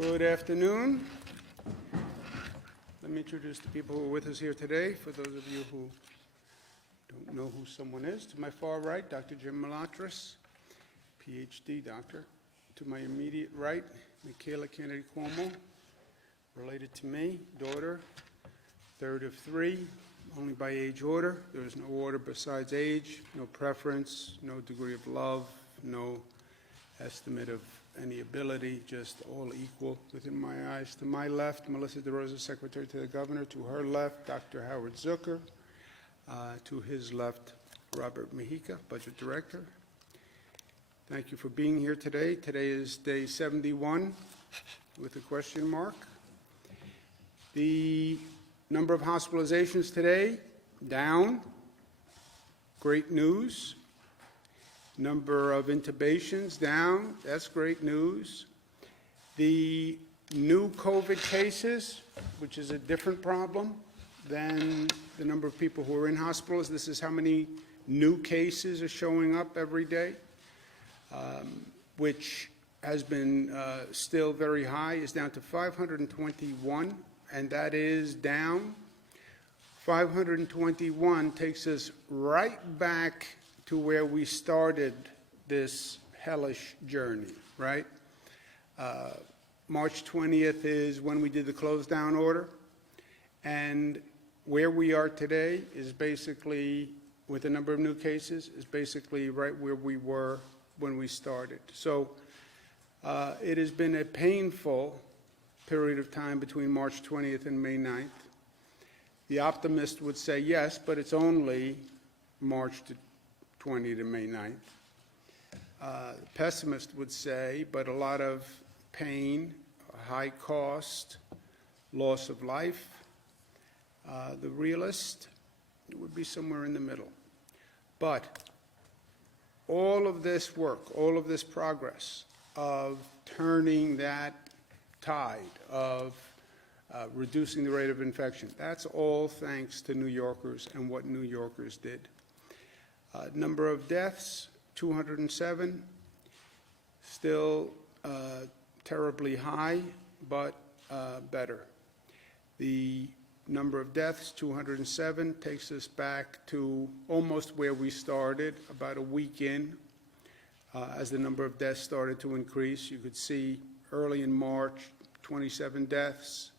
Good afternoon. Let me introduce the people who are with us here today. For those of you who don't know who someone is, to my far right, Dr. Jim Malatras, PhD doctor. To my immediate right, Michaela Kennedy Cuomo, related to me, daughter, third of three, only by age order. There is no order besides age, no preference, no degree of love, no estimate of any ability, just all equal within my eyes. To my left, Melissa DeRosa, Secretary to the Governor. To her left, Dr. Howard Zucker. To his left, Robert Mejica, Budget Director. Thank you for being here today. Today is day 71 with a question mark. The number of hospitalizations today, down. Great news. Number of intubations, down. That's great news. The new COVID cases, which is a different problem than the number of people who are in hospitals. This is how many new cases are showing up every day, which has been still very high, is down to 521, and that is down. 521 takes us right back to where we started this hellish journey, right? March 20th is when we did the close down order, and where we are today is basically, with the number of new cases, is basically right where we were when we started. So it has been a painful period of time between March 20th and May 9th. The optimist would say yes, but it's only March 20 to May 9th. The pessimist would say, but a lot of pain, high cost, loss of life. The realist would be somewhere in the middle. But all of this work, all of this progress of turning that tide, of reducing the rate of infection, that's all thanks to New Yorkers and what New Yorkers did. Number of deaths, 207, still terribly high, but better. The number of deaths, 207, takes us back to almost where we started, about a week in. As the number of deaths started to increase, you could see early in March, 27 deaths,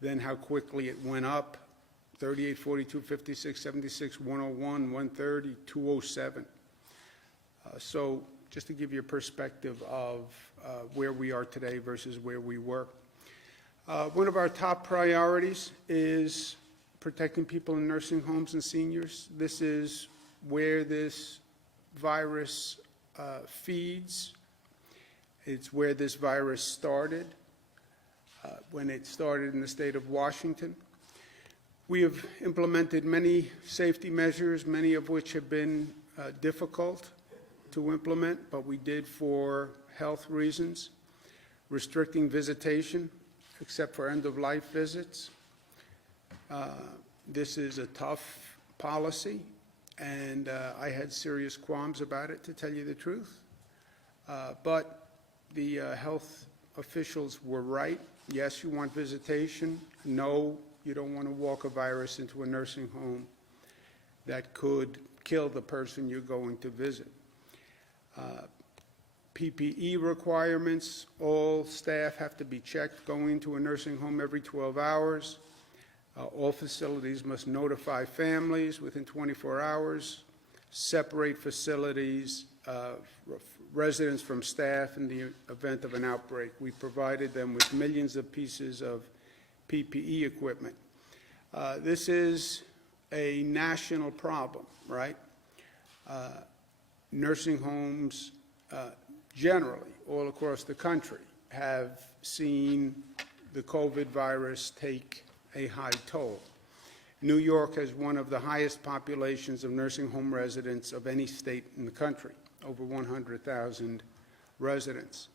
then how quickly it went up. 38, 42, 56, 76, 101, 130, 207. So just to give you a perspective of where we are today versus where we were. One of our top priorities is protecting people in nursing homes and seniors. This is where this virus feeds. It's where this virus started, when it started in the state of Washington. We have implemented many safety measures, many of which have been difficult to implement, but we did for health reasons, restricting visitation, except for end-of-life visits. This is a tough policy, and I had serious qualms about it, to tell you the truth. But the health officials were right. Yes, you want visitation. No, you don't want to walk a virus into a nursing home that could kill the person you're going to visit. PPE requirements, all staff have to be checked going to a nursing home every 12 hours. All facilities must notify families within 24 hours, separate facilities, residents from staff in the event of an outbreak. We provided them with millions of pieces of PPE equipment. This is a national problem, right? Nursing homes generally all across the country have seen the COVID virus take a high toll. New York has one of the highest populations of nursing home residents of any state in the country, over 100,000 residents.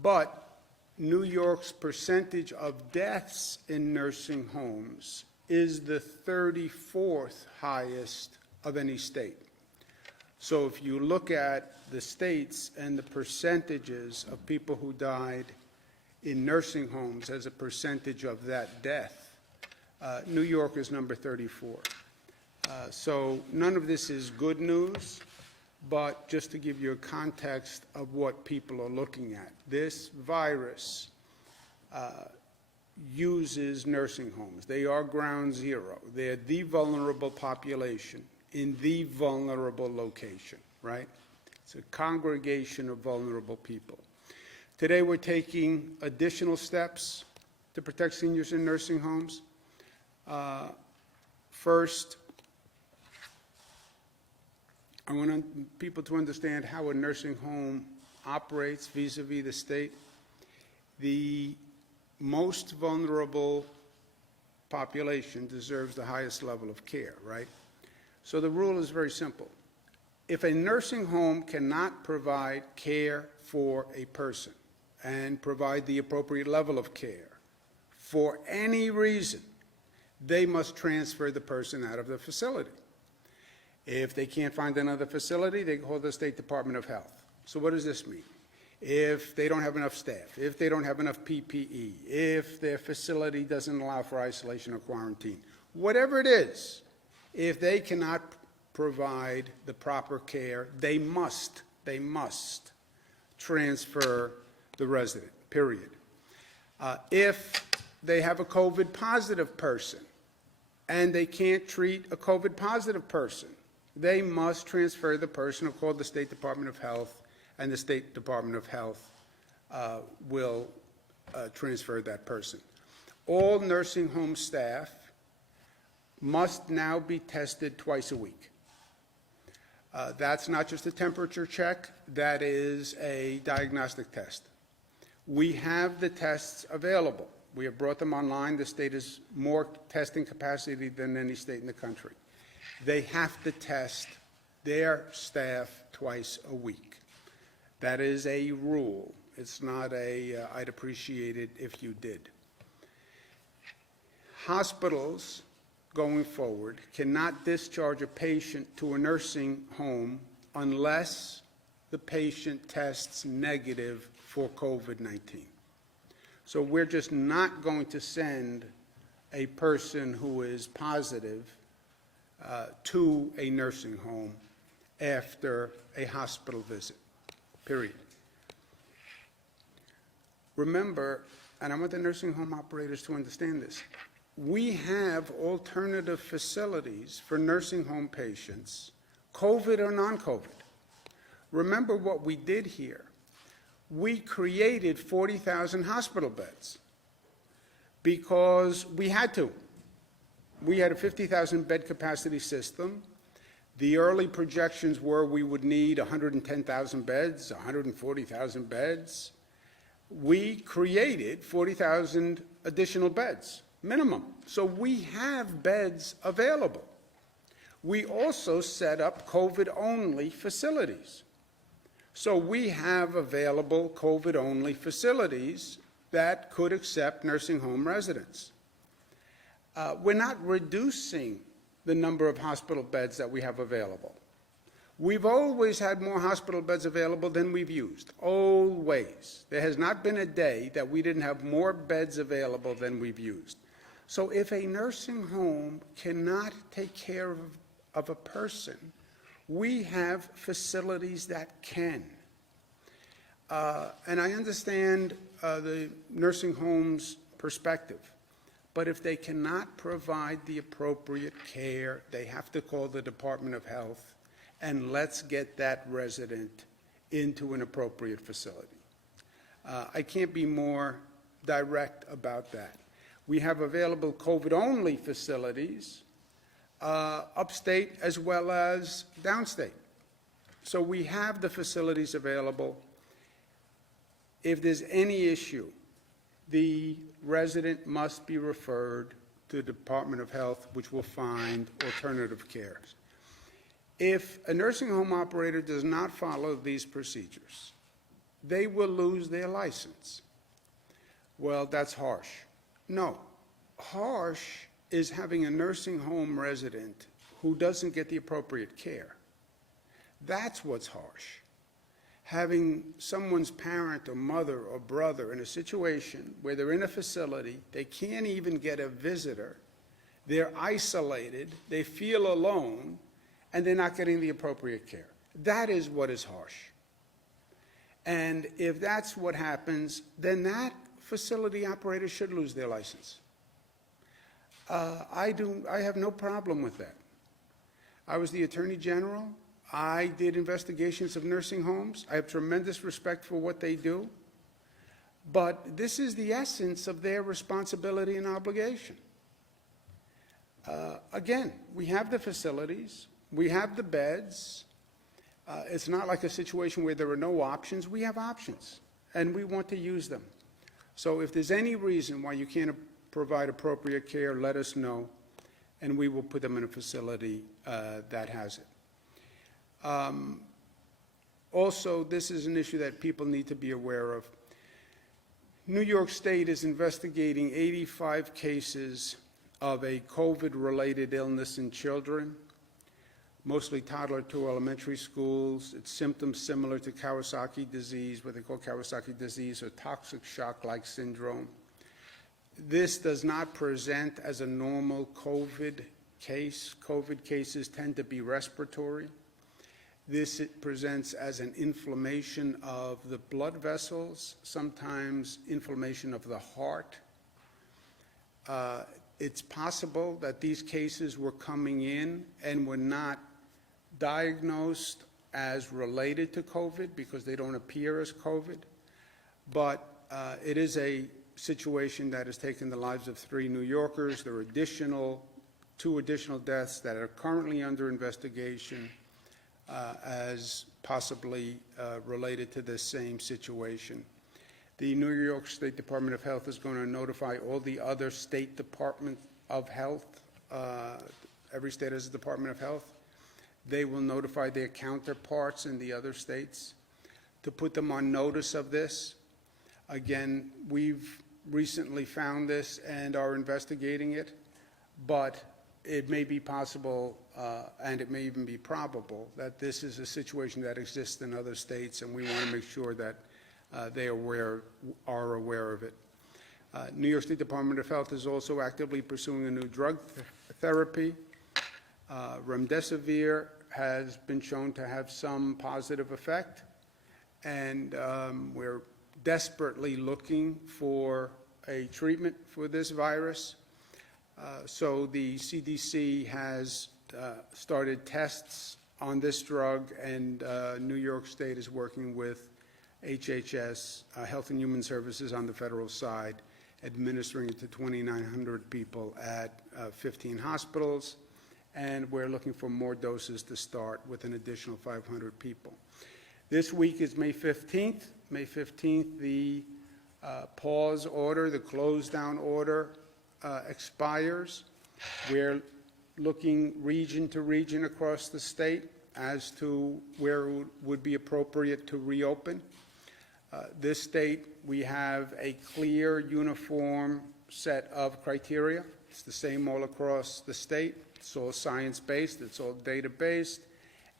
But New York's percentage of deaths in nursing homes is the 34th highest of any state. So if you look at the states and the percentages of people who died in nursing homes as a percentage of that death, New York is number 34. So none of this is good news, but just to give you a context of what people are looking at. This virus uses nursing homes. They are ground zero. They're the vulnerable population in the vulnerable location, right? It's a congregation of vulnerable people. Today we're taking additional steps to protect seniors in nursing homes. First, I want people to understand how a nursing home operates vis-a-vis the state. The most vulnerable population deserves the highest level of care, right? So the rule is very simple. If a nursing home cannot provide care for a person and provide the appropriate level of care for any reason, they must transfer the person out of the facility. If they can't find another facility, they call the State Department of Health. So what does this mean? If they don't have enough staff, if they don't have enough PPE, if their facility doesn't allow for isolation or quarantine, whatever it is, if they cannot provide the proper care, they must transfer the resident, period. If they have a COVID positive person and they can't treat a COVID positive person, they must transfer the person or call the State Department of Health, and the State Department of Health will transfer that person. All nursing home staff must now be tested twice a week. That's not just a temperature check, that is a diagnostic test. We have the tests available. We have brought them online. The state has more testing capacity than any state in the country. They have to test their staff twice a week. That is a rule. It's not a, I'd appreciate it if you did. Hospitals, going forward, cannot discharge a patient to a nursing home unless the patient tests negative for COVID-19. So we're just not going to send a person who is positive to a nursing home after a hospital visit, period. Remember, and I want the nursing home operators to understand this, we have alternative facilities for nursing home patients, COVID or non-COVID. Remember what we did here. We created 40,000 hospital beds because we had to. We had a 50,000 bed capacity system. The early projections were we would need 110,000 beds, 140,000 beds. We created 40,000 additional beds, minimum. So we have beds available. We also set up COVID-only facilities. So we have available COVID-only facilities that could accept nursing home residents. We're not reducing the number of hospital beds that we have available. We've always had more hospital beds available than we've used, always. There has not been a day that we didn't have more beds available than we've used. So if a nursing home cannot take care of a person, we have facilities that can. And I understand the nursing home's perspective, but if they cannot provide the appropriate care, they have to call the Department of Health, and let's get that resident into an appropriate facility. I can't be more direct about that. We have available COVID-only facilities upstate as well as downstate. So we have the facilities available. If there's any issue, the resident must be referred to the Department of Health, which will find alternative care. If a nursing home operator does not follow these procedures, they will lose their license. Well, that's harsh. No, harsh is having a nursing home resident who doesn't get the appropriate care. That's what's harsh. having someone's parent or mother or brother in a situation where they're in a facility, they can't even get a visitor, they're isolated, they feel alone, and they're not getting the appropriate care. That is what is harsh. And if that's what happens, then that facility operator should lose their license. I have no problem with that. I was the Attorney General. I did investigations of nursing homes. I have tremendous respect for what they do. But this is the essence of their responsibility and obligation. Again, we have the facilities, we have the beds. It's not like a situation where there are no options. We have options, and we want to use them. So if there's any reason why you can't provide appropriate care, let us know, and we will put them in a facility that has it. Also, this is an issue that people need to be aware of. New York State is investigating 85 cases of a COVID-related illness in children, mostly toddler to elementary schools. It's symptoms similar to Kawasaki disease, what they call Kawasaki disease, or toxic shock-like syndrome. This does not present as a normal COVID case. COVID cases tend to be respiratory. This presents as an inflammation of the blood vessels, sometimes inflammation of the heart. It's possible that these cases were coming in and were not diagnosed as related to COVID because they don't appear as COVID, but it is a situation that has taken the lives of 3 New Yorkers. There are 2 additional deaths that are currently under investigation as possibly related to this same situation. The New York State Department of Health is going to notify all the other state departments of health. Every state has a Department of Health. They will notify their counterparts in the other states to put them on notice of this. Again, we've recently found this and are investigating it, but it may be possible, and it may even be probable, that this is a situation that exists in other states, and we want to make sure that they are aware of it. New York State Department of Health is also actively pursuing a new drug therapy. Remdesivir has been shown to have some positive effect, and we're desperately looking for a treatment for this virus. So the CDC has started tests on this drug, and New York State is working with HHS, Health and Human Services on the federal side, administering it to 2,900 people at 15 hospitals, and we're looking for more doses to start with an additional 500 people. This week is May 15th. May 15th, the pause order, the close down order expires. We're looking region to region across the state as to where it would be appropriate to reopen. This state, we have a clear, uniform set of criteria. It's the same all across the state. It's all science-based. It's all data-based.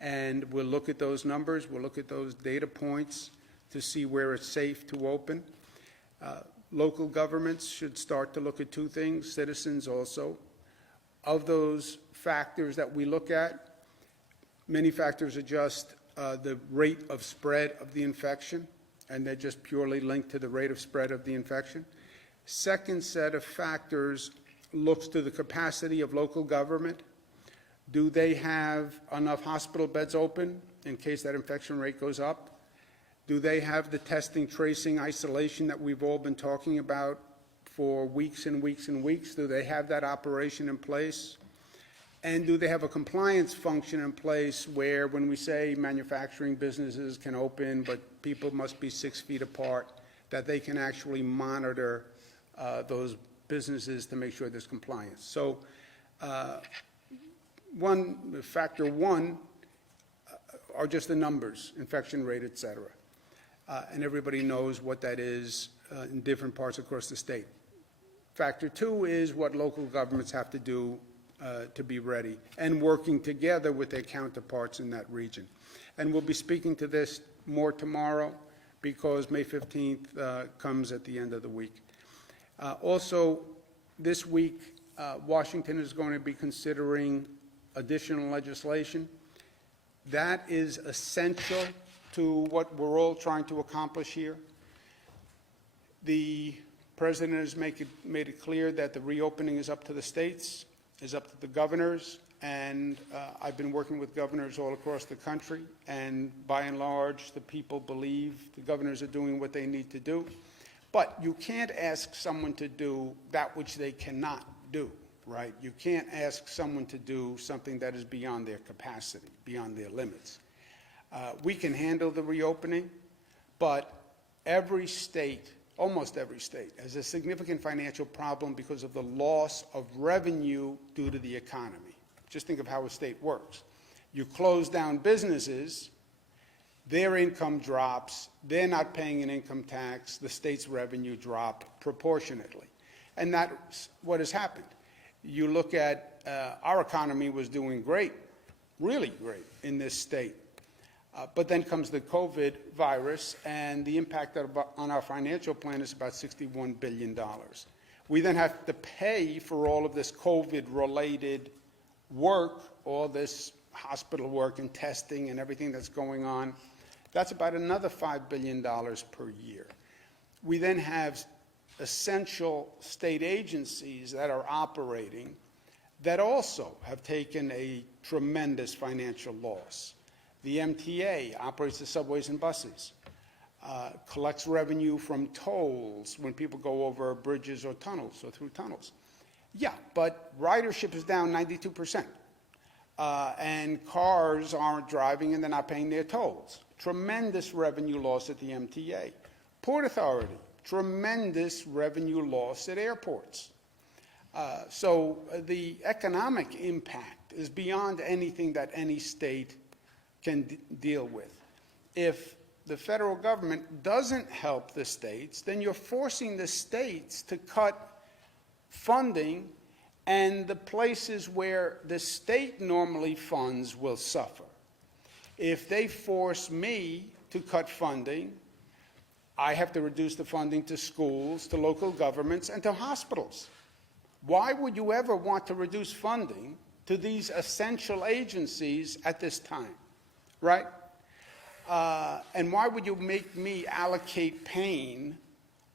And we'll look at those numbers. We'll look at those data points to see where it's safe to open. Local governments should start to look at 2 things, citizens also. Of those factors that we look at, many factors are just the rate of spread of the infection, and they're just purely linked to the rate of spread of the infection. Second set of factors looks to the capacity of local government. Do they have enough hospital beds open in case that infection rate goes up? Do they have the testing, tracing, isolation that we've all been talking about for weeks and weeks and weeks? Do they have that operation in place? And do they have a compliance function in place where when we say manufacturing businesses can open but people must be 6 feet apart, that they can actually monitor those businesses to make sure there's compliance? So factor one are just the numbers, infection rate, et cetera. And everybody knows what that is in different parts across the state. Factor 2 is what local governments have to do to be ready and working together with their counterparts in that region. And we'll be speaking to this more tomorrow because May 15th comes at the end of the week. Also, this week, Washington is going to be considering additional legislation. That is essential to what we're all trying to accomplish here. The president has made it clear that the reopening is up to the states, is up to the governors, and I've been working with governors all across the country, and by and large, the people believe the governors are doing what they need to do. But you can't ask someone to do that which they cannot do, right? You can't ask someone to do something that is beyond their capacity, beyond their limits. We can handle the reopening, but every state, almost every state, has a significant financial problem because of the loss of revenue due to the economy. Just think of how a state works. You close down businesses, their income drops, they're not paying an income tax, the state's revenue drop proportionately. And that's what has happened. You look at our economy was doing great, really great in this state. But then comes the COVID virus, and the impact on our financial plan is about $61 billion. We then have to pay for all of this COVID-related work, all this hospital work and testing and everything that's going on. That's about another $5 billion per year. We then have essential state agencies that are operating that also have taken a tremendous financial loss. The MTA operates the subways and buses, collects revenue from tolls when people go over bridges or tunnels or through tunnels. Yeah, but ridership is down 92%, and cars aren't driving and they're not paying their tolls. Tremendous revenue loss at the MTA. Port Authority, tremendous revenue loss at airports. So the economic impact is beyond anything that any state can deal with. If the federal government doesn't help the states, then you're forcing the states to cut funding, and the places where the state normally funds will suffer. If they force me to cut funding, I have to reduce the funding to schools, to local governments, and to hospitals. Why would you ever want to reduce funding to these essential agencies at this time? Right? And why would you make me allocate pain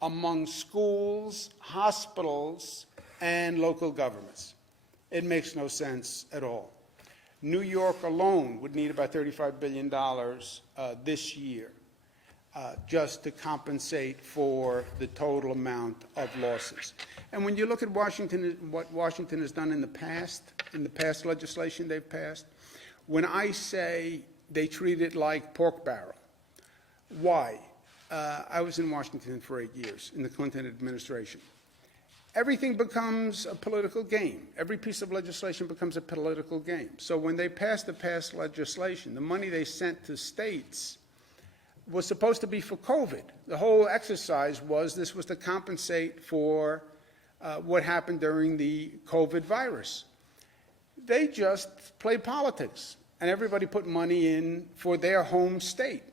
among schools, hospitals, and local governments? It makes no sense at all. New York alone would need about $35 billion this year just to compensate for the total amount of losses. And when you look at Washington, what Washington has done in the past legislation they've passed, when I say they treat it like pork barrel. Why? I was in Washington for 8 years in the Clinton administration. Everything becomes a political game. Every piece of legislation becomes a political game. So when they passed the past legislation, the money they sent to states was supposed to be for COVID. The whole exercise was this was to compensate for what happened during the COVID virus. They just played politics, and everybody put money in for their home state.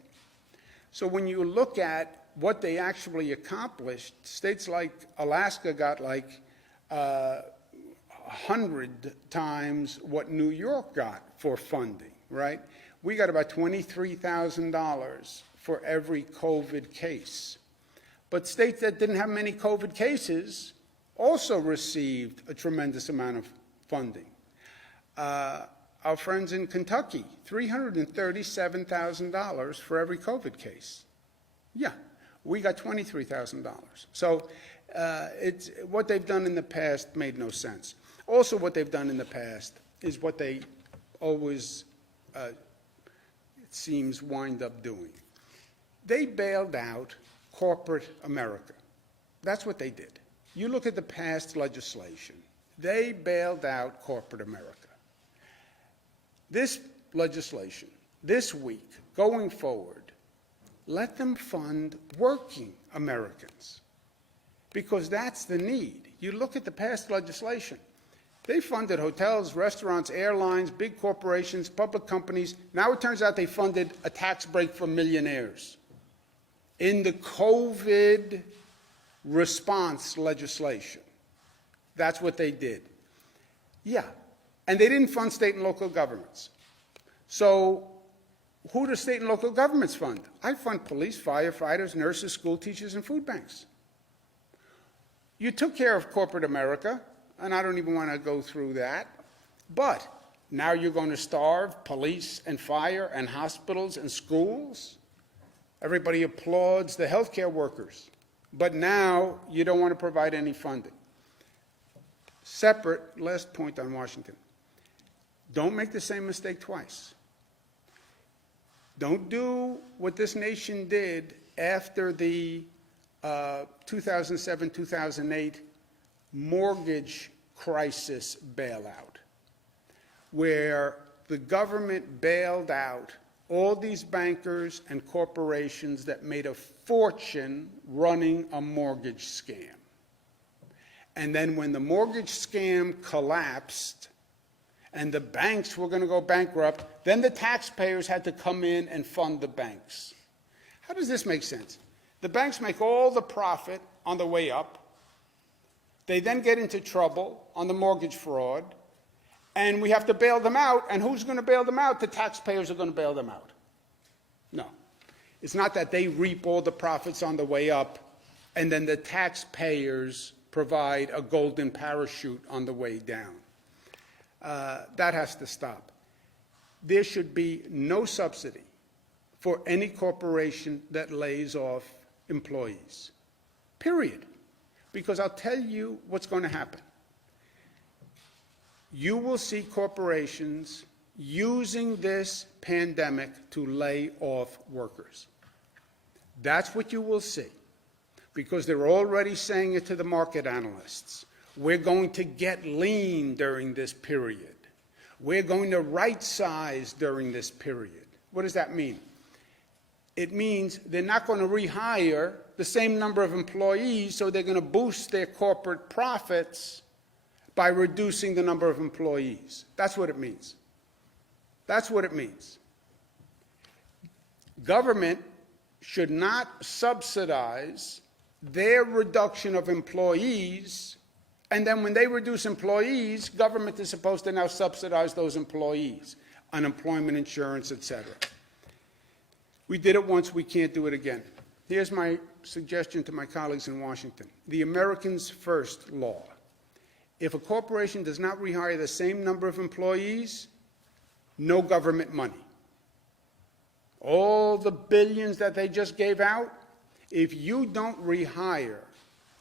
So when you look at what they actually accomplished, states like Alaska got like 100 times what New York got for funding, right? We got about $23,000 for every COVID case. But states that didn't have many COVID cases also received a tremendous amount of funding. Our friends in Kentucky, $337,000 for every COVID case. Yeah, we got $23,000. So it's what they've done in the past made no sense. Also, what they've done in the past is what they always, it seems, wind up doing. They bailed out corporate America. That's what they did. You look at the past legislation. They bailed out corporate America. This legislation, this week, going forward, let them fund working Americans, because that's the need. You look at the past legislation. They funded hotels, restaurants, airlines, big corporations, public companies. Now it turns out they funded a tax break for millionaires in the COVID response legislation. That's what they did. Yeah, and they didn't fund state and local governments. So who do state and local governments fund? I fund police, firefighters, nurses, school teachers, and food banks. You took care of corporate America, and I don't even want to go through that, but now you're going to starve police and fire and hospitals and schools? Everybody applauds the healthcare workers, but now you don't want to provide any funding. Separate, last point on Washington. Don't make the same mistake twice. Don't do what this nation did after the 2007-2008 mortgage crisis bailout, where the government bailed out all these bankers and corporations that made a fortune running a mortgage scam. And then when the mortgage scam collapsed and the banks were going to go bankrupt, then the taxpayers had to come in and fund the banks. How does this make sense? The banks make all the profit on the way up. They then get into trouble on the mortgage fraud, and we have to bail them out. And who's going to bail them out? The taxpayers are going to bail them out. No. It's not that they reap all the profits on the way up, and then the taxpayers provide a golden parachute on the way down. That has to stop. There should be no subsidy for any corporation that lays off employees, period. Because I'll tell you what's going to happen. You will see corporations using this pandemic to lay off workers. That's what you will see, because they're already saying it to the market analysts. We're going to get lean during this period. We're going to right-size during this period. What does that mean? It means they're not going to rehire the same number of employees, so they're going to boost their corporate profits by reducing the number of employees. That's what it means. That's what it means. Government should not subsidize their reduction of employees, and then when they reduce employees, government is supposed to now subsidize those employees, unemployment insurance, etc. We did it once, we can't do it again. Here's my suggestion to my colleagues in Washington. The Americans First law. If a corporation does not rehire the same number of employees, no government money. All the billions that they just gave out, if you don't rehire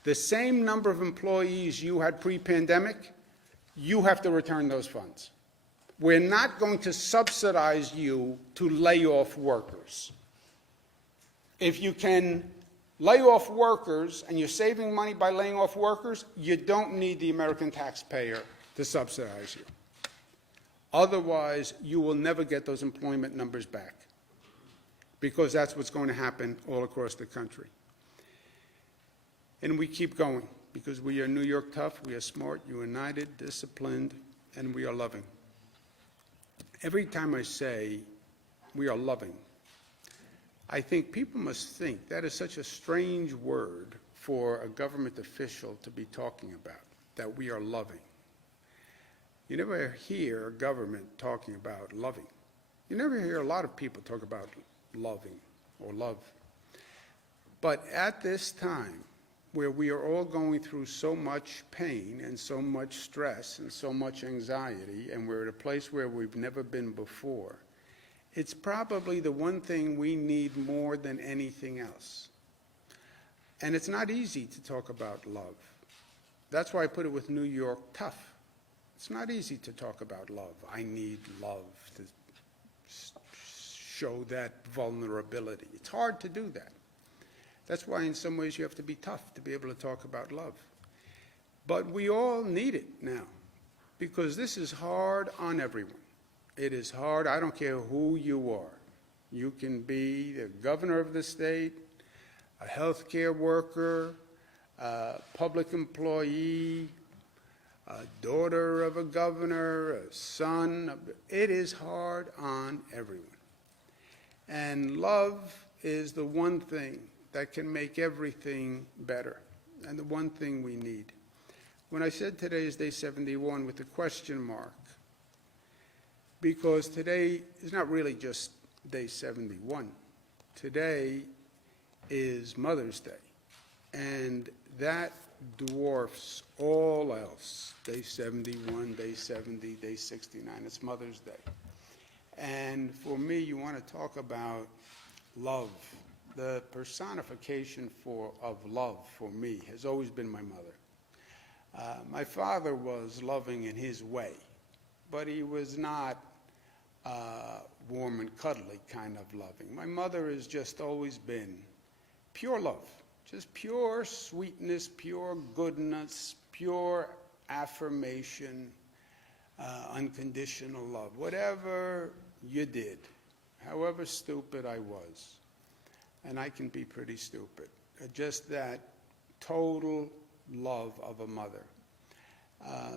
the same number of employees you had pre-pandemic, you have to return those funds. We're not going to subsidize you to lay off workers. If you can lay off workers and you're saving money by laying off workers, you don't need the American taxpayer to subsidize you. Otherwise, you will never get those employment numbers back, because that's what's going to happen all across the country. And we keep going, because we are New York tough, we are smart, united, disciplined, and we are loving. Every time I say we are loving, I think people must think that is such a strange word for a government official to be talking about, that we are loving. You never hear government talking about loving. You never hear a lot of people talk about loving or love. But at this time, where we are all going through so much pain and so much stress and so much anxiety, and we're at a place where we've never been before, it's probably the one thing we need more than anything else. And it's not easy to talk about love. That's why I put it with New York tough. It's not easy to talk about love. I need love to show that vulnerability. It's hard to do that. That's why in some ways you have to be tough to be able to talk about love. But we all need it now, because this is hard on everyone. It is hard. I don't care who you are. You can be the governor of the state, a healthcare worker, a public employee, a daughter of a governor, a son. It is hard on everyone. And love is the one thing that can make everything better, and the one thing we need. When I said today is day 71 with the question mark, because today is not really just day 71. Today is Mother's Day, and that dwarfs all else. Day 71, day 70, day 69. It's Mother's Day. And for me, you want to talk about love. The personification of love for me has always been my mother. My father was loving in his way, but he was not warm and cuddly kind of loving. My mother has just always been pure love, just pure sweetness, pure goodness, pure affirmation, unconditional love. Whatever you did, however stupid I was, and I can be pretty stupid, just that total love of a mother.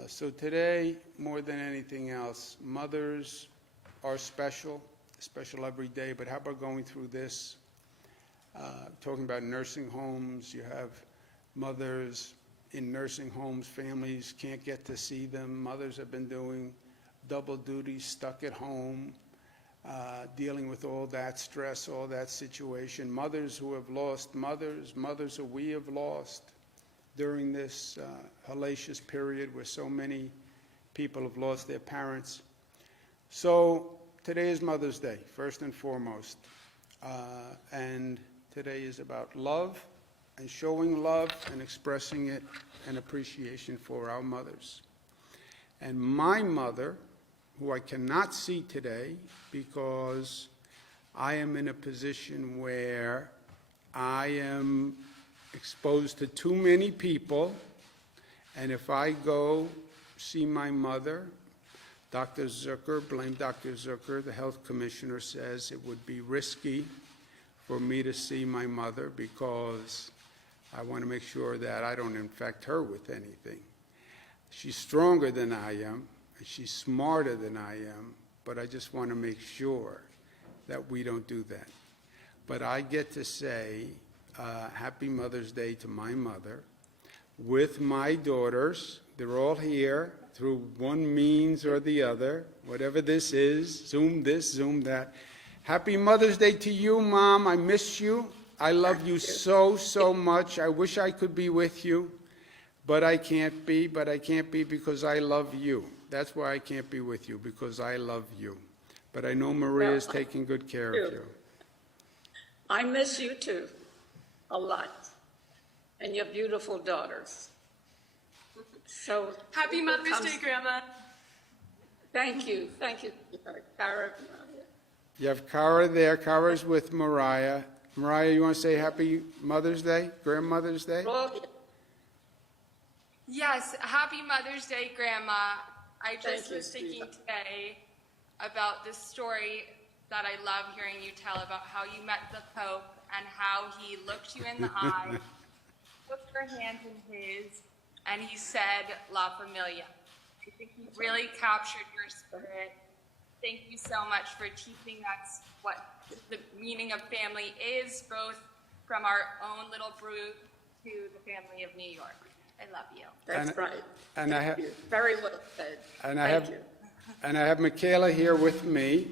So today, more than anything else, mothers are special every day, but how about going through this? Talking about nursing homes, you have mothers in nursing homes, families can't get to see them. Mothers have been doing double duty, stuck at home, dealing with all that stress, all that situation. Mothers who have lost mothers, mothers who we have lost during this hellacious period where so many people have lost their parents. So today is Mother's Day, first and foremost. And today is about love and showing love and expressing it and appreciation for our mothers. And my mother, who I cannot see today because I am in a position where I am exposed to too many people, and if I go see my mother, Dr. Zucker, blame Dr. Zucker, the health commissioner says it would be risky for me to see my mother because I want to make sure that I don't infect her with anything. She's stronger than I am, and she's smarter than I am, but I just want to make sure that we don't do that. But I get to say Happy Mother's Day to my mother with my daughters. They're all here through one means or the other, whatever this is, Zoom this, Zoom that. Happy Mother's Day to you, Mom. I miss you. I love you so, so much. I wish I could be with you, but I can't be. But I can't be because I love you. That's why I can't be with you, because I love you. But I know Maria is taking good care of you. I miss you too, a lot, and your beautiful daughters. So Happy Mother's Day, Grandma. Thank you, Cara. You have Cara there. Cara's with Mariah. Mariah, you want to say Happy Mother's Day, Grandmother's Day? Yes, Happy Mother's Day, Grandma. I just was thinking today about this story that I love hearing you tell about how you met the Pope and how he looked you in the eye, put your hand in his, and he said, La Familia. I think he really captured your spirit. Thank you so much for teaching us what the meaning of family is, both from our own little brew to the family of New York. I love you. That's right. And I have very well said. And I have Michaela here with me.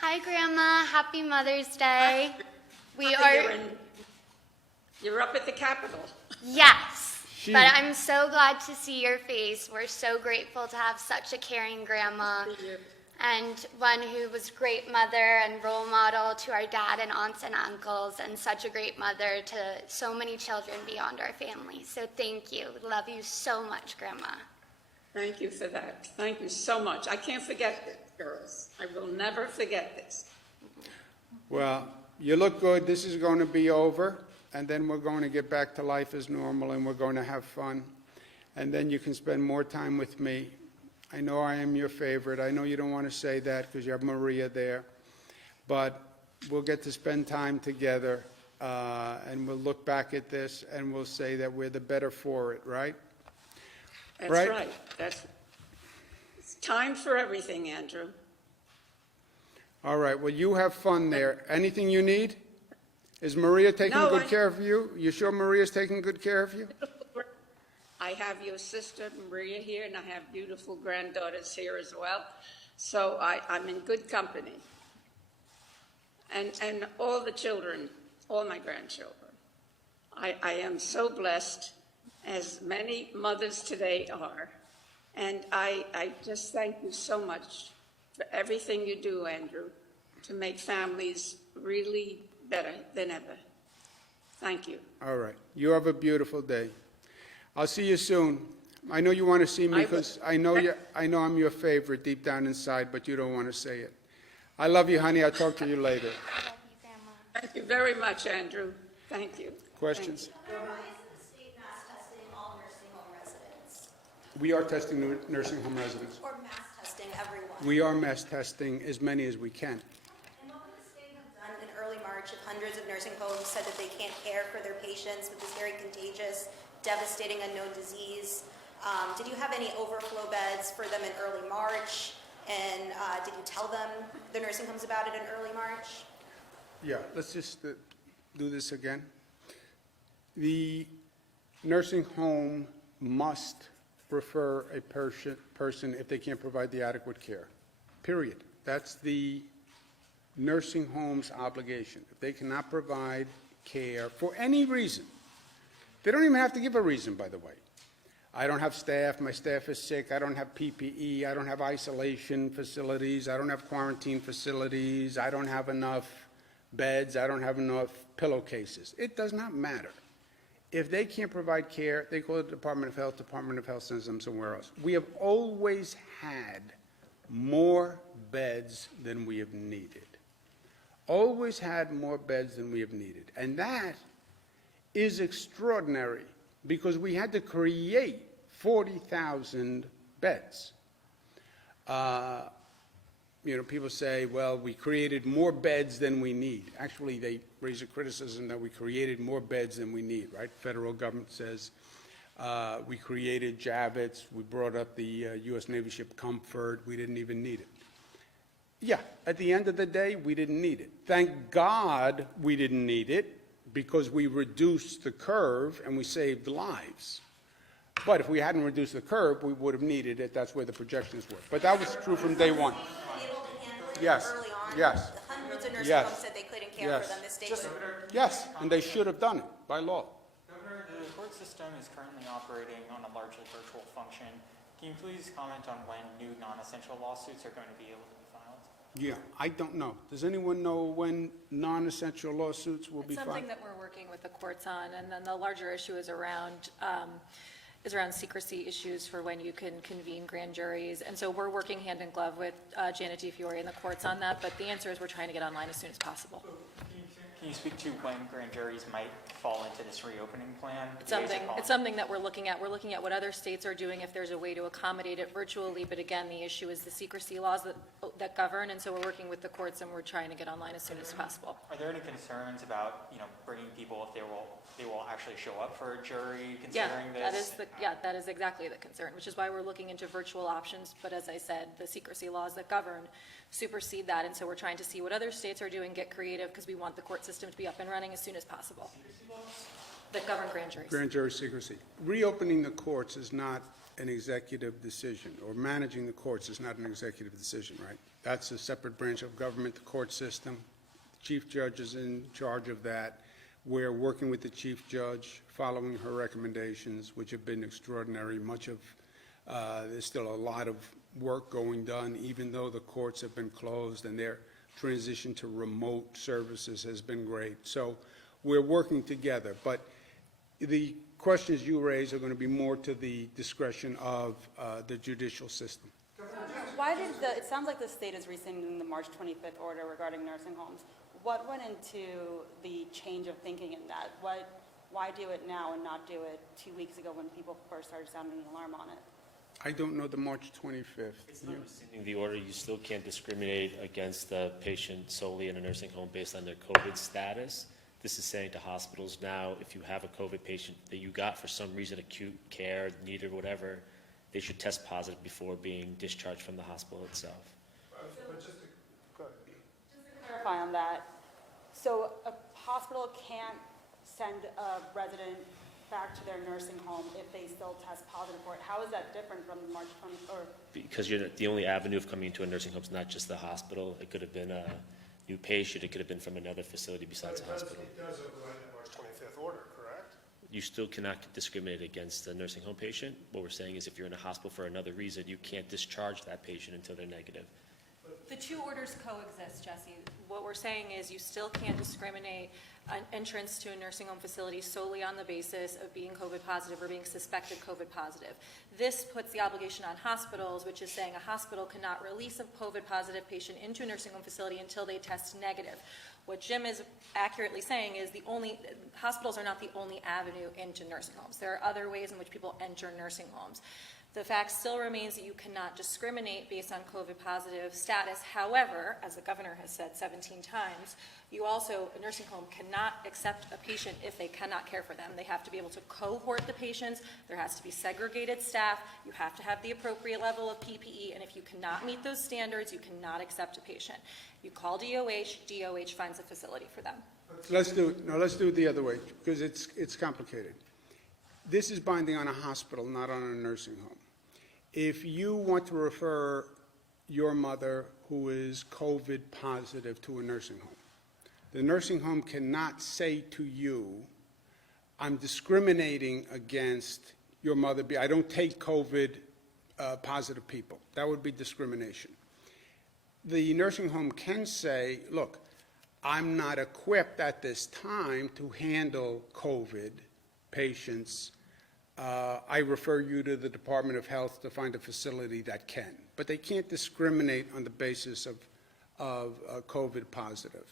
Hi, Grandma. Happy Mother's Day. You're up at the Capitol. Yes. But I'm so glad to see your face. We're so grateful to have such a caring grandma and one who was a great mother and role model to our dad and aunts and uncles, and such a great mother to so many children beyond our family. So thank you. Love you so much, Grandma. Thank you for that. Thank you so much. I can't forget this, girls. I will never forget this. Well, you look good. This is going to be over, and then we're going to get back to life as normal, and we're going to have fun. And then you can spend more time with me. I know I am your favorite. I know you don't want to say that because you have Maria there. But we'll get to spend time together, and we'll look back at this, and we'll say that we're the better for it, right? That's Right. right. It's time for everything, Andrew. All right, well, you have fun there. Anything you need? Is Maria taking No, good care of you? You sure Maria's taking good care of you? I have your sister Maria here, and I have beautiful granddaughters here as well. So I'm in good company. And all the children, all my grandchildren. I am so blessed, as many mothers today are. And I just thank you so much for everything you do, Andrew, to make families really better than ever. Thank you. All right, you have a beautiful day. I'll see you soon. I know you want to see me I will. because I know I'm your favorite deep down inside, but you don't want to say it. I love you, honey. I'll talk to you later. Love you, Grandma. Thank you very much, Andrew. Thank you. Questions? Grandma, isn't the state mass testing all nursing home residents? We are testing nursing home residents. Or mass testing everyone? We are mass testing as many as we can. And what would the state have done in early March if hundreds of nursing homes said that they can't care for their patients with this very contagious, devastating unknown disease? Did you have any overflow beds for them in early March? And did you tell them, the nursing homes, about it in early March? Yeah, let's just do this again. The nursing home must refer a person if they can't provide the adequate care, period. That's the nursing home's obligation. If they cannot provide care for any reason, they don't even have to give a reason, by the way. I don't have staff, my staff is sick, I don't have PPE, I don't have isolation facilities, I don't have quarantine facilities, I don't have enough beds, I don't have enough pillowcases. It does not matter. If they can't provide care, they call the Department of Health sends them somewhere else. We have always had more beds than we have needed. Always had more beds than we have needed. And that is extraordinary because we had to create 40,000 beds. People say, well, we created more beds than we need. Actually, they raise a criticism that we created more beds than we need, right? Federal government says we created Javits, we brought up the U.S. Navy ship Comfort, we didn't even need it. Yeah, at the end of the day, we didn't need it. Thank God we didn't need it because we reduced the curve and we saved lives. But if we hadn't reduced the curve, we would have needed it. That's where the projections were. But that was true from day one. Able to handle it Yes, early on? yes. The hundreds of nursing Yes. homes said they couldn't care Yes. for them. The state would Yes, and they should have done it by law. Governor, the court system is currently operating on a largely virtual function. Can you please comment on when new non-essential lawsuits are going to be able to be filed? Yeah, I don't know. Does anyone know when non-essential lawsuits will be It's filed? something that we're working with the courts on, and then the larger issue is around secrecy issues for when you can convene grand juries. And so we're working hand in glove with Janet DiFiore and the courts on that, but the answer is we're trying to get online as soon as possible. Can you speak to when grand juries might fall into this reopening plan? It's something that we're looking at. We're looking at what other states are doing, if there's a way to accommodate it virtually, but again, the issue is the secrecy laws that govern, and so we're working with the courts and we're trying to get online as soon as possible. Are there any concerns about, bringing people if they will actually show up for a jury considering this? That is exactly the concern, which is why we're looking into virtual options, but as I said, the secrecy laws that govern supersede that, and so we're trying to see what other states are doing, get creative, because we want the court system to be up and running as soon as possible. That govern grand juries. Grand jury secrecy. Reopening the courts is not an executive decision, or managing the courts is not an executive decision, right? That's a separate branch of government, the court system. The chief judge is in charge of that. We're working with the chief judge, following her recommendations, which have been extraordinary. There's still a lot of work going done, even though the courts have been closed, and their transition to remote services has been great. So we're working together, but the questions you raise are going to be more to the discretion of the judicial system. Why did it sounds like the state is rescinding the March 25th order regarding nursing homes. What went into the change of thinking in that? Why do it now and not do it 2 weeks ago when people first started sounding an alarm on it? I don't know the March 25th. It's not rescinding the order. You still can't discriminate against the patient solely in a nursing home based on their COVID status. This is saying to hospitals now, if you have a COVID patient that you got for some reason acute care, need or whatever, they should test positive before being discharged from the hospital itself. But just to, go ahead. Just to clarify on that, so a hospital can't send a resident back to their nursing home if they still test positive for it. How is that different from March 20, or? Because the only avenue of coming into a nursing home is not just the hospital. It could have been a new patient. It could have been from another facility besides the hospital. It does override the March 25th order, correct? You still cannot discriminate against a nursing home patient. What we're saying is if you're in a hospital for another reason, you can't discharge that patient until they're negative. The two orders coexist, Jesse. What we're saying is you still can't discriminate an entrance to a nursing home facility solely on the basis of being COVID positive or being suspected COVID positive. This puts the obligation on hospitals, which is saying a hospital cannot release a COVID positive patient into a nursing home facility until they test negative. What Jim is accurately saying is hospitals are not the only avenue into nursing homes. There are other ways in which people enter nursing homes. The fact still remains that you cannot discriminate based on COVID positive status. However, as the governor has said 17 times, a nursing home cannot accept a patient if they cannot care for them. They have to be able to cohort the patients. There has to be segregated staff. You have to have the appropriate level of PPE. And if you cannot meet those standards, you cannot accept a patient. You call DOH, DOH finds a facility for them. Let's do it the other way, because it's complicated. This is binding on a hospital, not on a nursing home. If you want to refer your mother who is COVID positive to a nursing home, the nursing home cannot say to you, I'm discriminating against your mother. I don't take COVID positive people. That would be discrimination. The nursing home can say, look, I'm not equipped at this time to handle COVID patients. I refer you to the Department of Health to find a facility that can. But they can't discriminate on the basis of COVID positive.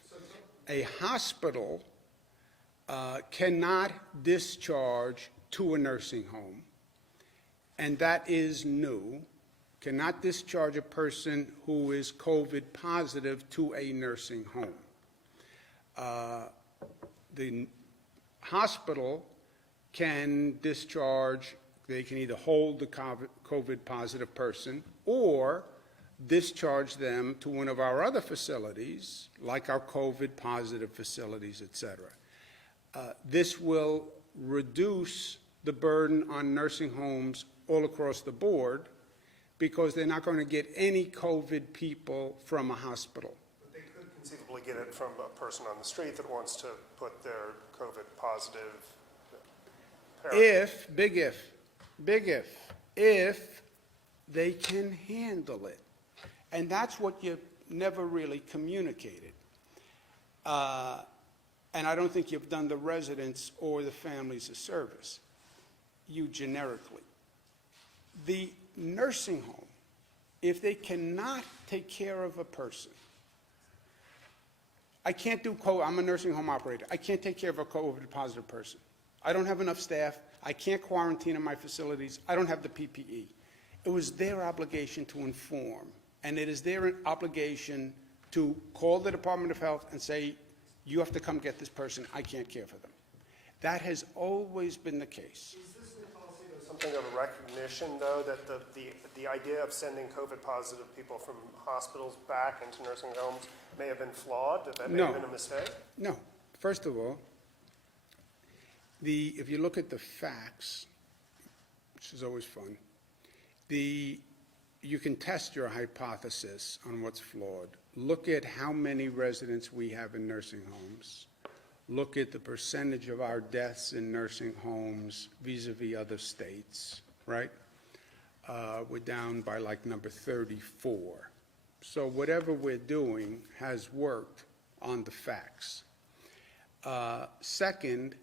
A hospital cannot discharge to a nursing home, and that is new, cannot discharge a person who is COVID positive to a nursing home. The hospital can discharge, they can either hold the COVID positive person or discharge them to one of our other facilities, like our COVID positive facilities, et cetera. This will reduce the burden on nursing homes all across the board because they're not going to get any COVID people from a hospital. But they could conceivably get it from a person on the street that wants to put their COVID positive parent. If they can handle it. And that's what you never really communicated. And I don't think you've done the residents or the families a service, you generically. The nursing home, if they cannot take care of a person, I can't do I'm a nursing home operator. I can't take care of a COVID positive person. I don't have enough staff. I can't quarantine in my facilities. I don't have the PPE. It was their obligation to inform, and it is their obligation to call the Department of Health and say, you have to come get this person. I can't care for them. That has always been the case. Is this new policy something of a recognition, though, that the idea of sending COVID positive people from hospitals back into nursing homes may have been flawed, that may have been a mistake? No. First of all, if you look at the facts, which is always fun, you can test your hypothesis on what's flawed. Look at how many residents we have in nursing homes. Look at the percentage of our deaths in nursing homes vis-a-vis other states, right? We're down by like number 34. So whatever we're doing has worked on the facts. Second,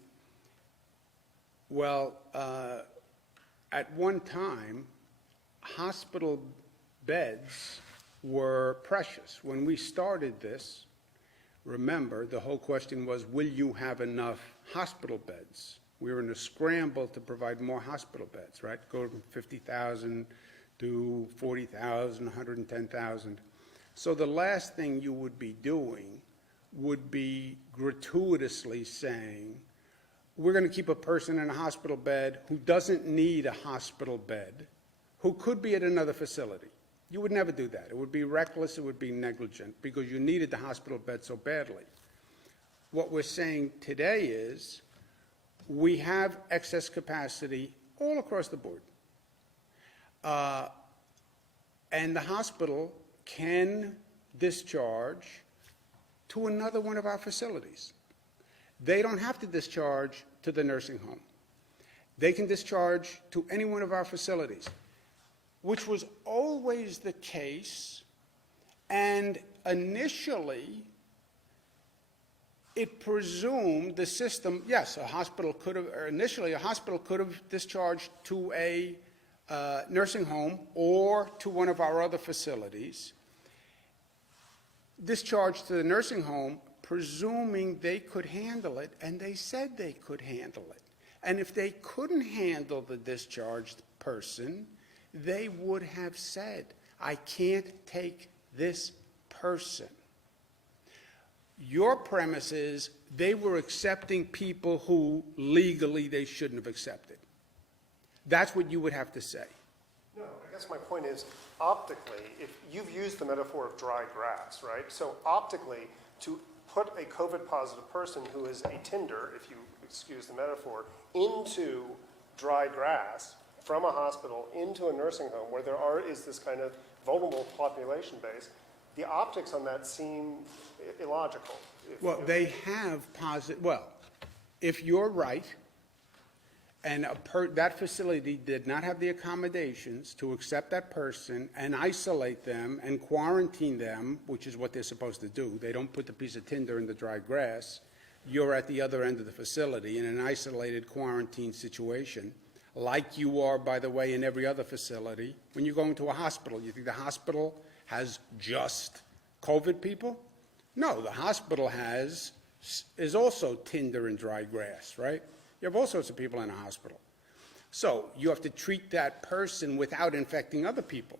at one time, hospital beds were precious. When we started this, remember, the whole question was, will you have enough hospital beds? We were in a scramble to provide more hospital beds, right? Go from 50,000 to 40,000, 110,000. So the last thing you would be doing would be gratuitously saying, we're going to keep a person in a hospital bed who doesn't need a hospital bed who could be at another facility. You would never do that. It would be reckless, it would be negligent, because you needed the hospital bed so badly. What we're saying today is we have excess capacity all across the board. And the hospital can discharge to another one of our facilities. They don't have to discharge to the nursing home. They can discharge to any one of our facilities, which was always the case. And initially, it presumed the system, yes, a hospital could have, or initially a hospital could have discharged to a nursing home or to one of our other facilities, discharged to the nursing home, presuming they could handle it, and they said they could handle it. And if they couldn't handle the discharged person, they would have said, I can't take this person. Your premise is they were accepting people who legally they shouldn't have accepted. That's what you would have to say. No, I guess my point is, optically, if you've used the metaphor of dry grass, right? So optically, to put a COVID-positive person who is a tinder, if you excuse the metaphor, into dry grass from a hospital into a nursing home where is this kind of vulnerable population base, the optics on that seem illogical. Well, they have well, if you're right, and that facility did not have the accommodations to accept that person and isolate them and quarantine them, which is what they're supposed to do. They don't put the piece of tinder in the dry grass. You're at the other end of the facility in an isolated quarantine situation, like you are, by the way, in every other facility. When you go into a hospital, you think the hospital has just COVID people? No, the hospital is also tinder and dry grass, right? You have all sorts of people in a hospital. So you have to treat that person without infecting other people.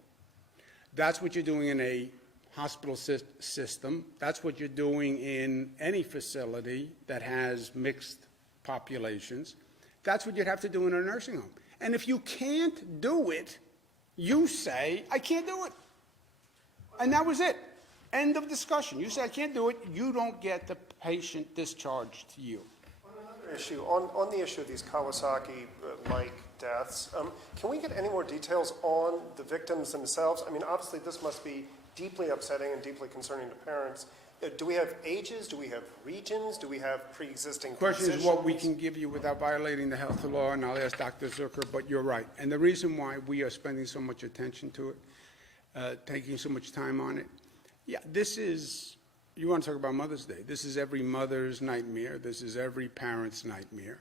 That's what you're doing in a hospital system. That's what you're doing in any facility that has mixed populations. That's what you'd have to do in a nursing home. And if you can't do it, you say, I can't do it. And that was it. End of discussion. You say, I can't do it. You don't get the patient discharged to you. Issue on the issue of these Kawasaki-like deaths, can we get any more details on the victims themselves? I mean, obviously this must be deeply upsetting and deeply concerning to parents. Do we have ages? Do we have regions? Do we have pre-existing conditions? The question is what we can give you without violating the health law, and I'll ask Dr. Zucker, but you're right. And the reason why we are spending so much attention to it, taking so much time on it, yeah, this is, you want to talk about Mother's Day. This is every mother's nightmare. This is every parent's nightmare.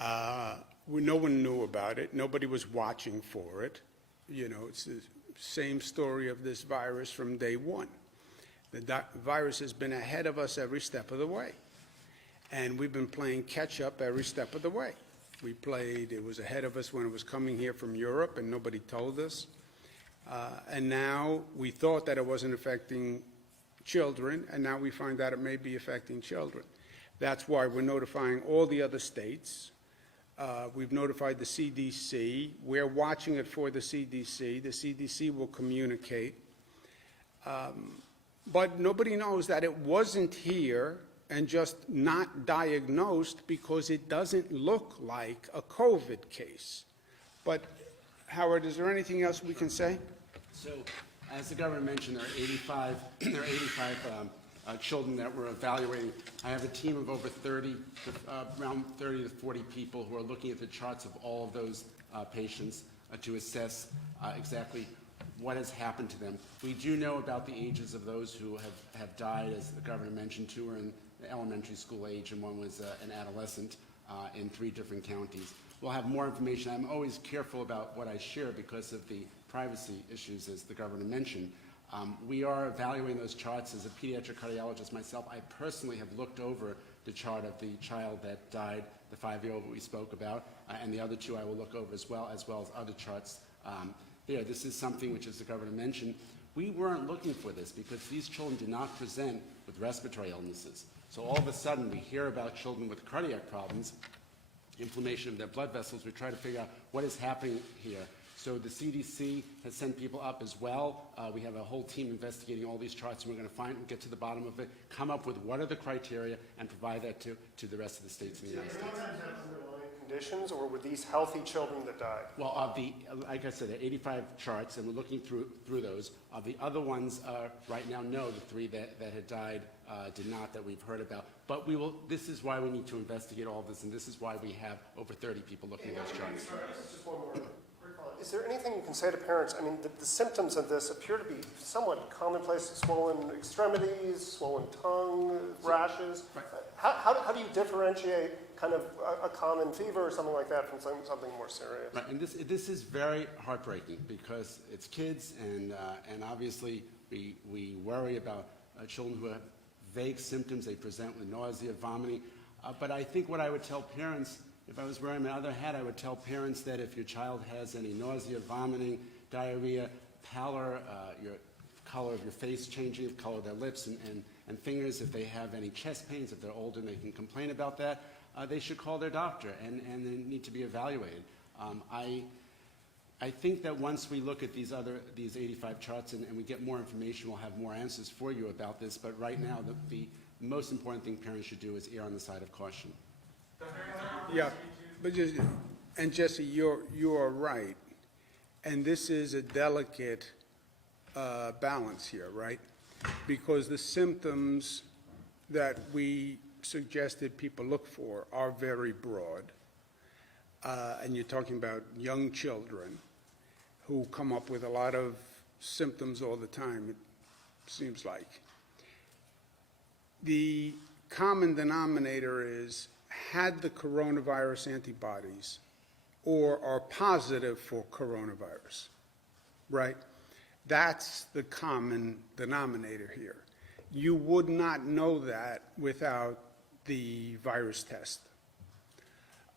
No one knew about it. Nobody was watching for it. You know, it's the same story of this virus from day one. The virus has been ahead of us every step of the way. And we've been playing catch up every step of the way. It was ahead of us when it was coming here from Europe and nobody told us. And now we thought that it wasn't affecting children, and now we find out it may be affecting children. That's why we're notifying all the other states. We've notified the CDC. We're watching it for the CDC. The CDC will communicate. But nobody knows that it wasn't here and just not diagnosed because it doesn't look like a COVID case. But, Howard, is there anything else we can say? So, as the governor mentioned, there are 85 children that we're evaluating. I have a team of over 30, around 30 to 40 people who are looking at the charts of all of those patients to assess exactly what has happened to them. We do know about the ages of those who have died, as the governor mentioned. 2 were in the elementary school age and 1 was an adolescent in 3 different counties. We'll have more information. I'm always careful about what I share because of the privacy issues, as the governor mentioned. We are evaluating those charts. As a pediatric cardiologist myself, I personally have looked over the chart of the child that died, the 5-year-old that we spoke about, and the other 2 I will look over as well as other charts there. This is something which, as the governor mentioned, we weren't looking for this because these children did not present with respiratory illnesses. So all of a sudden we hear about children with cardiac problems, inflammation of their blood vessels. We try to figure out what is happening here. So the CDC has sent people up as well. We have a whole team investigating all these charts, and we're going to find and get to the bottom of it, come up with what are the criteria, and provide that to the rest of the states in the United States. Conditions, or were these healthy children that died? Well, of the, like I said, there are 85 charts, and we're looking through those. Of the other ones, right now, no, the 3 that had died did not, that we've heard about. But we will. This is why we need to investigate all this, and this is why we have over 30 people looking at those charts. Just one more. Is there anything you can say to parents? I mean, the symptoms of this appear to be somewhat commonplace: swollen extremities, swollen tongue, rashes. Right. How do you differentiate kind of a common fever or something like that from something more serious? Right, and this is very heartbreaking because it's kids, and obviously we worry about children who have vague symptoms. They present with nausea, vomiting. But I think what I would tell parents, if I was wearing my other hat, I would tell parents that if your child has any nausea, vomiting, diarrhea, pallor, your color of your face changing, the color of their lips and fingers, if they have any chest pains, if they're older and they can complain about that, they should call their doctor and they need to be evaluated. I think that once we look at these 85 charts and we get more information, we'll have more answers for you about this. But right now, the most important thing parents should do is err on the side of caution. Yeah, but Jesse, you are right, and this is a delicate balance here, right? Because the symptoms that we suggested people look for are very broad, and you're talking about young children who come up with a lot of symptoms all the time, it seems like. The common denominator is had the coronavirus antibodies or are positive for coronavirus, right? That's the common denominator here. You would not know that without the virus test.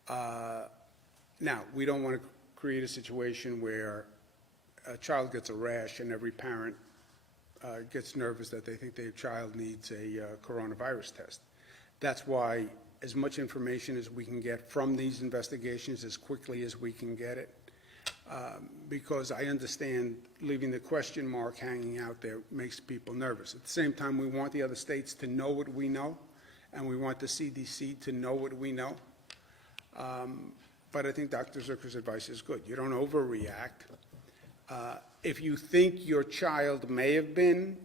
Now, we don't want to create a situation where a child gets a rash and every parent gets nervous that they think their child needs a coronavirus test. That's why as much information as we can get from these investigations as quickly as we can get it, because I understand leaving the question mark hanging out there makes people nervous. At the same time, we want the other states to know what we know, and we want the CDC to know what we know. But I think Dr. Zucker's advice is good. You don't overreact. If you think your child may have been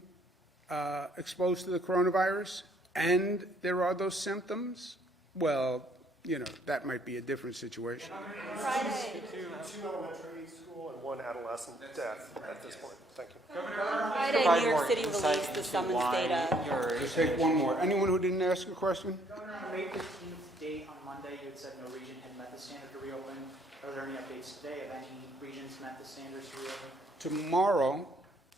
exposed to the coronavirus and there are those symptoms, well, you know, that might be a different situation. Friday. Two elementary school and 1 adolescent death at this point. Thank you. Friday, New York City released the summons data. Just take one more. Anyone who didn't ask a question? Governor, on May 15th date on Monday, you had said no region had met the standard to reopen. Are there any updates today? Have any regions met the standards to reopen? Tomorrow,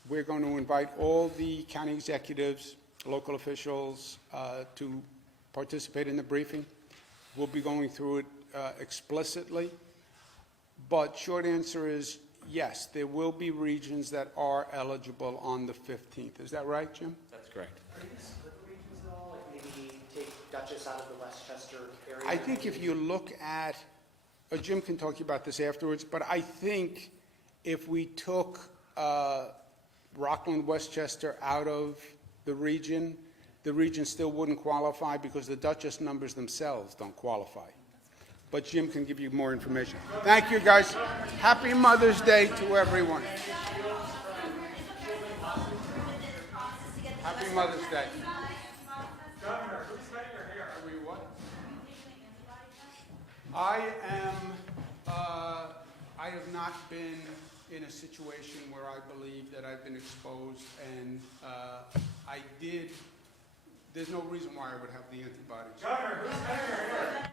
we're going to invite all the county executives, local officials, to participate in the briefing. We'll be going through it explicitly. But short answer is yes, there will be regions that are eligible on the 15th. Is that right, Jim? That's correct. Are you going to split the regions at all? Like maybe take Dutchess out of the Westchester area? I think if you look at, Jim can talk to you about this afterwards, but I think if we took Rockland, Westchester out of the region still wouldn't qualify because the Dutchess numbers themselves don't qualify. But Jim can give you more information. Thank you, guys. Happy Mother's Day to everyone. Happy Mother's Day. Governor, who's cutting your hair? Are we what? I have not been in a situation where I believe that I've been exposed, and there's no reason why I would have the antibodies. Governor, who's cutting your hair?